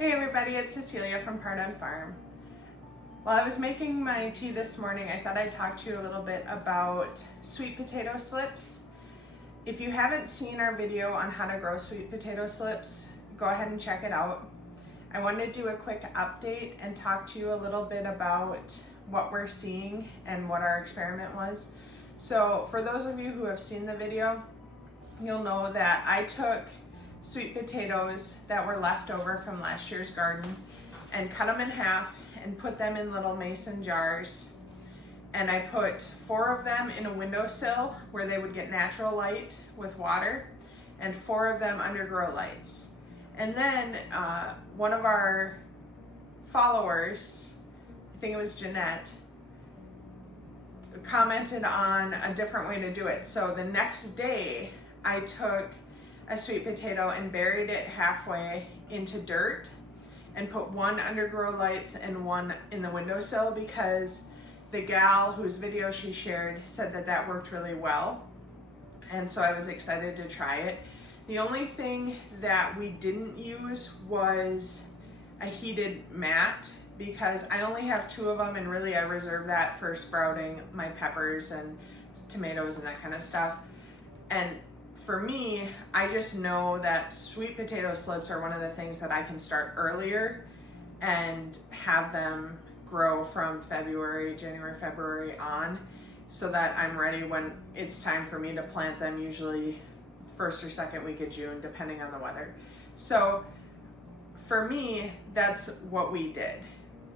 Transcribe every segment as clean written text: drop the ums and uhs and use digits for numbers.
Hey everybody, it's Cecilia from Pardon Farm. While I was making my tea this morning, I thought I'd talk to you a little bit about sweet potato slips. If you haven't seen our video on how to grow sweet potato slips, go ahead and check it out. I wanted to do a quick update and talk to you a little bit about what we're seeing and what our experiment was. So for those of you who have seen the video, you'll know that I took sweet potatoes that were left over from last year's garden and cut them in half and put them in little mason jars. And I put 4 of them in a windowsill where they would get natural light with water, and 4 of them under grow lights. And then one of our followers, I think it was Jeanette, commented on a different way to do it. So the next day I took a sweet potato and buried it halfway into dirt and put 1 under grow lights and 1 in the windowsill, because the gal whose video she shared said that that worked really well. And so I was excited to try it. The only thing that we didn't use was a heated mat, because I only have 2 of them, and really I reserve that for sprouting my peppers and tomatoes and that kind of stuff. And for me, I just know that sweet potato slips are one of the things that I can start earlier and have them grow from January, February on, so that I'm ready when it's time for me to plant them, usually first or second week of June, depending on the weather. So for me, that's what we did.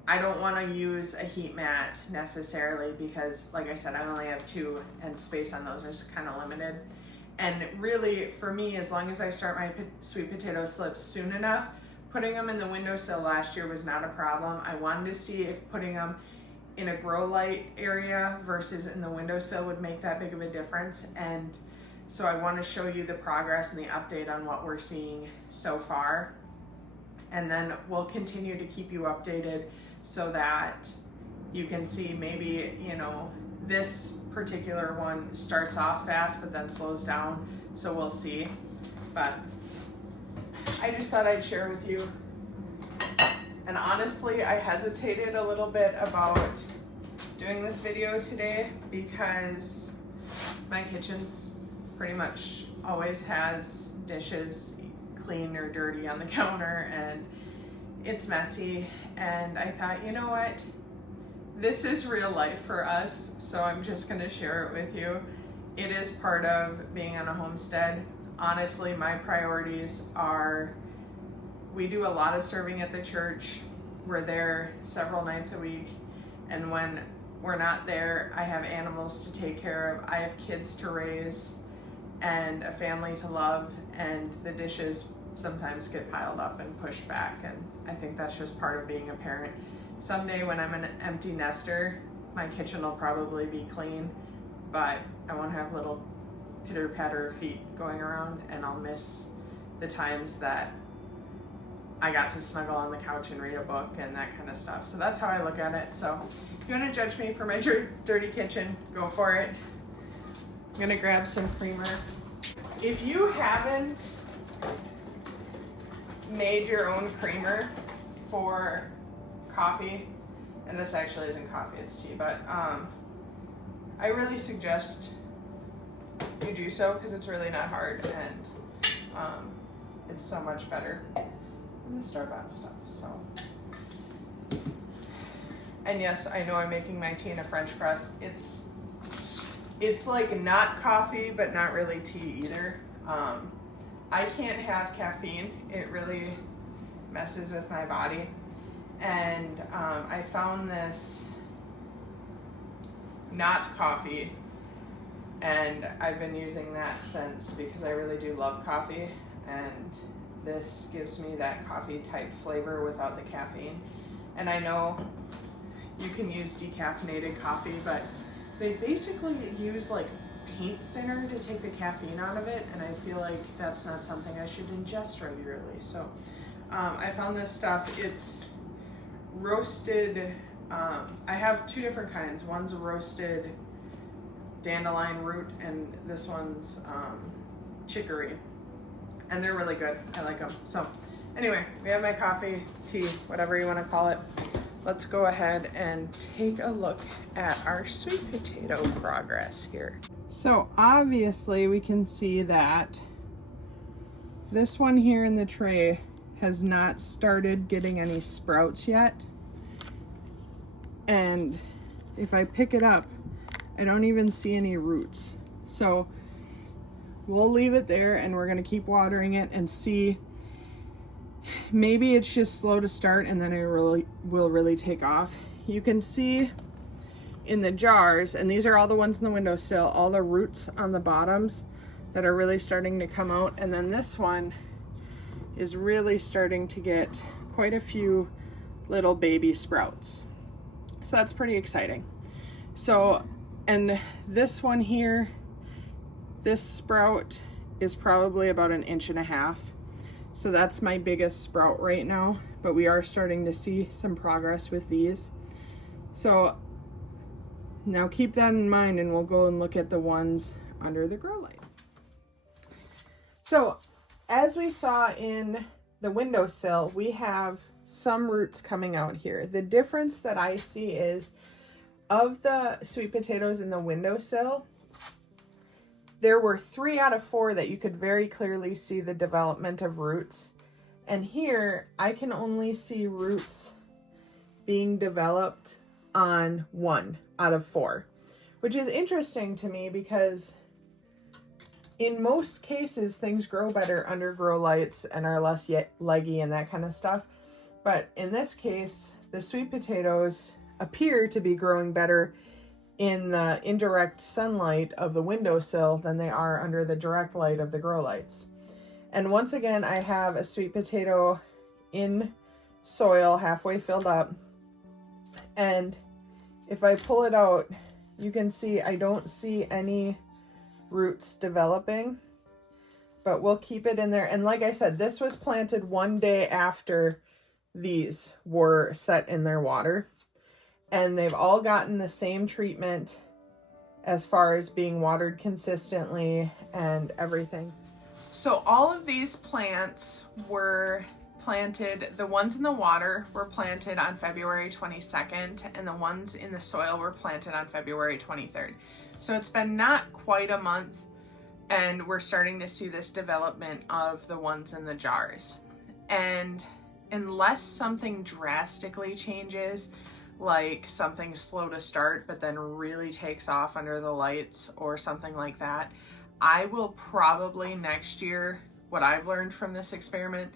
I don't want to use a heat mat necessarily because, like I said, I only have 2 and space on those is kind of limited. And really, for me, as long as I start my sweet potato slips soon enough, putting them in the windowsill last year was not a problem. I wanted to see if putting them in a grow light area versus in the windowsill would make that big of a difference. And so I want to show you the progress and the update on what we're seeing so far. And then we'll continue to keep you updated so that you can see maybe, this particular one starts off fast but then slows down, so we'll see. But I just thought I'd share with you. And honestly, I hesitated a little bit about doing this video today because my kitchen's pretty much always has dishes clean or dirty on the counter and it's messy, and I thought, you know what? This is real life for us, so I'm just gonna share it with you. It is part of being on a homestead. Honestly, my priorities are, we do a lot of serving at the church. We're there several nights a week, and when we're not there, I have animals to take care of. I have kids to raise and a family to love, and the dishes sometimes get piled up and pushed back, and I think that's just part of being a parent. Someday when I'm an empty nester, my kitchen will probably be clean, but I won't have little pitter-patter feet going around, and I'll miss the times that I got to snuggle on the couch and read a book and that kind of stuff. So that's how I look at it. So if you want to judge me for my dirty kitchen, go for it. I'm gonna grab some creamer. If you haven't made your own creamer for coffee, and this actually isn't coffee, it's tea, but I really suggest you do so because it's really not hard, and it's so much better than the store-bought stuff. So, and yes, I know I'm making my tea in a French press. It's like not coffee but not really tea either. I can't have caffeine. It really messes with my body. And I found this not coffee, and I've been using that since because I really do love coffee, and this gives me that coffee type flavor without the caffeine. And I know you can use decaffeinated coffee, but they basically use like paint thinner to take the caffeine out of it, and I feel like that's not something I should ingest regularly. So I found this stuff. It's roasted, I have 2 different kinds. One's a roasted dandelion root, and this one's chicory, and they're really good. I like them. So Anyway, we have my coffee, tea, whatever you want to call it. Let's go ahead and take a look at our sweet potato progress here. So obviously we can see that this one here in the tray has not started getting any sprouts yet. And if I pick it up, I don't even see any roots. So we'll leave it there and we're gonna keep watering it and see. Maybe it's just slow to start and then it will really take off. You can see in the jars, and these are all the ones in the windowsill, all the roots on the bottoms that are really starting to come out. And then this one is really starting to get quite a few little baby sprouts. So that's pretty exciting. So, and this one here, this sprout is probably about 1.5 inches. So that's my biggest sprout right now, but we are starting to see some progress with these. So now keep that in mind and we'll go and look at the ones under the grow light. So as we saw in the windowsill, we have some roots coming out here. The difference that I see is of the sweet potatoes in the windowsill, there were 3 out of 4 that you could very clearly see the development of roots. And here I can only see roots being developed on 1 out of 4, which is interesting to me because in most cases things grow better under grow lights and are less leggy and that kind of stuff. But in this case, the sweet potatoes appear to be growing better in the indirect sunlight of the windowsill than they are under the direct light of the grow lights. And once again, I have a sweet potato in soil halfway filled up. And if I pull it out, you can see I don't see any roots developing, but we'll keep it in there. And like I said, this was planted 1 day after these were set in their water. And they've all gotten the same treatment as far as being watered consistently and everything. So all of these plants were planted, the ones in the water were planted on February 22nd, and the ones in the soil were planted on February 23rd. So it's been not quite a month, and we're starting to see this development of the ones in the jars. And unless something drastically changes, like something slow to start but then really takes off under the lights or something like that, I will probably next year, what I've learned from this experiment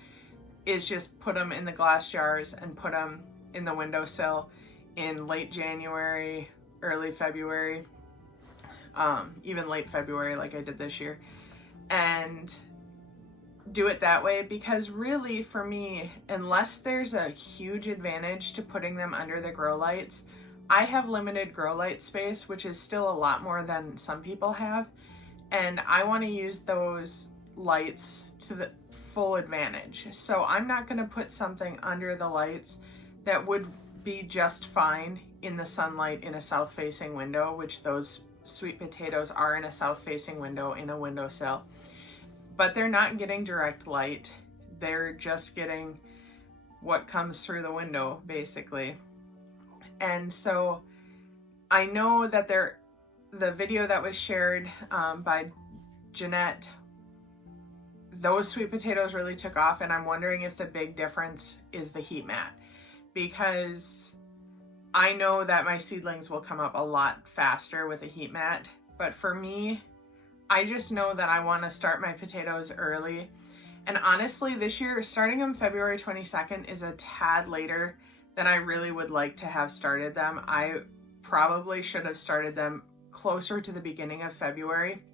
is just put them in the glass jars and put them in the windowsill in late January, early February, even late February like I did this year, and do it that way. Because really for me, unless there's a huge advantage to putting them under the grow lights, I have limited grow light space, which is still a lot more than some people have, and I want to use those lights to the full advantage. So I'm not going to put something under the lights that would be just fine in the sunlight in a south facing window, which those sweet potatoes are in a south facing window in a windowsill. But they're not getting direct light. They're just getting what comes through the window, basically. And so I know that the video that was shared by Jeanette, those sweet potatoes really took off, and I'm wondering if the big difference is the heat mat. Because I know that my seedlings will come up a lot faster with a heat mat, but for me, I just know that I want to start my potatoes early. And honestly, this year, starting them February 22nd is a tad later than I really would like to have started them. I probably should have started them closer to the beginning of February.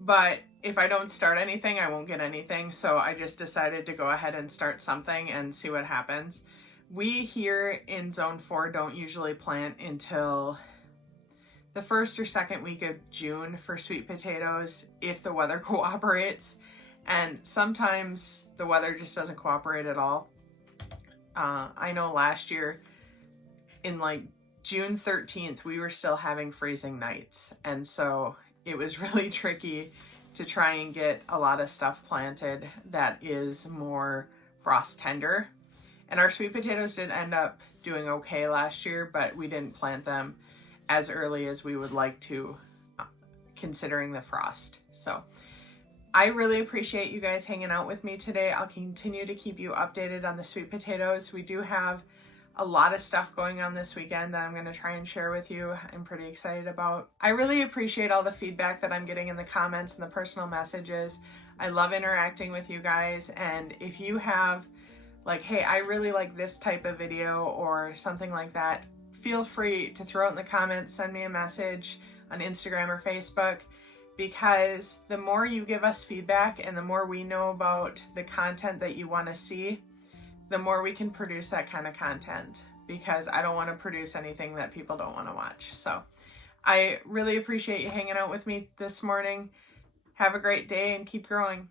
But if I don't start anything, I won't get anything. So I just decided to go ahead and start something and see what happens. We here in Zone 4 don't usually plant until the first or second week of June for sweet potatoes, if the weather cooperates. And sometimes the weather just doesn't cooperate at all. I know last year in like June 13th, we were still having freezing nights. And so it was really tricky to try and get a lot of stuff planted that is more frost tender. And our sweet potatoes did end up doing okay last year, but we didn't plant them as early as we would like to, considering the frost. So I really appreciate you guys hanging out with me today. I'll continue to keep you updated on the sweet potatoes. We do have a lot of stuff going on this weekend that I'm going to try and share with you. I'm pretty excited about. I really appreciate all the feedback that I'm getting in the comments and the personal messages. I love interacting with you guys, and if you have like, hey, I really like this type of video or something like that, feel free to throw it in the comments, send me a message on Instagram or Facebook, because the more you give us feedback and the more we know about the content that you want to see, the more we can produce that kind of content, because I don't want to produce anything that people don't want to watch. So I really appreciate you hanging out with me this morning. Have a great day and keep growing.